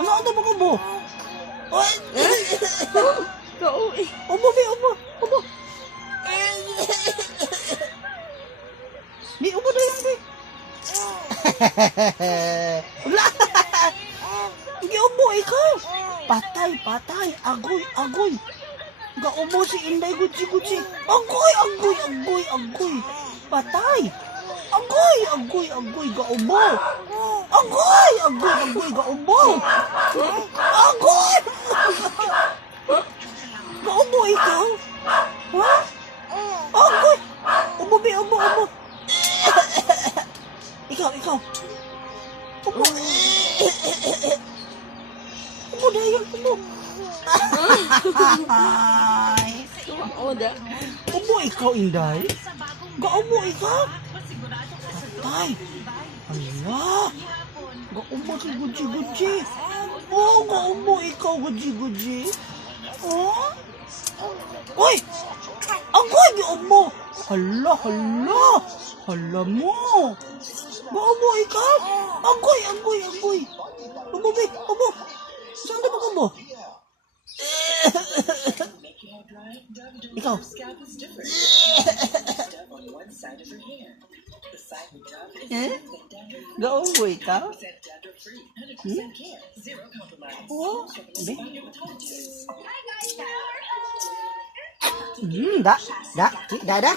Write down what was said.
Ano ba ko mo? Oy! Kauwi. Ubo, be, ubo. Ubo. Be, ubo na yan, be. Wala. Hindi ubo, ikaw. Patay, patay. Agoy, agoy. Gaubo si Inday, gutsi-gutsi. Agoy, agoy, agoy, agoy. Patay. Agoy, agoy, agoy, gaubo. Agoy, agoy, agoy, gaubo. Agoy! Gaubo ikaw? Ha? Agoy! Ubo, be, ubo, ubo. Ikaw, ikaw. Ubo. Ubo na yan, ubo. Ay. Oda. Ubo ikaw, Inday? Gaubo ikaw? Patay. Ala. Gaubo si Gucci-Gucci. Oh, gaubo ikaw, Gucci-Gucci. Oh? Uy! Agoy, gaubo. Hala, hala. Hala mo. Gaubo ikaw? Agoy, agoy, agoy. Ubo, be, ubo. Saan na ba ubo? Ikaw. Eh? Gaubo ikaw? Oh, be. Da, da, da.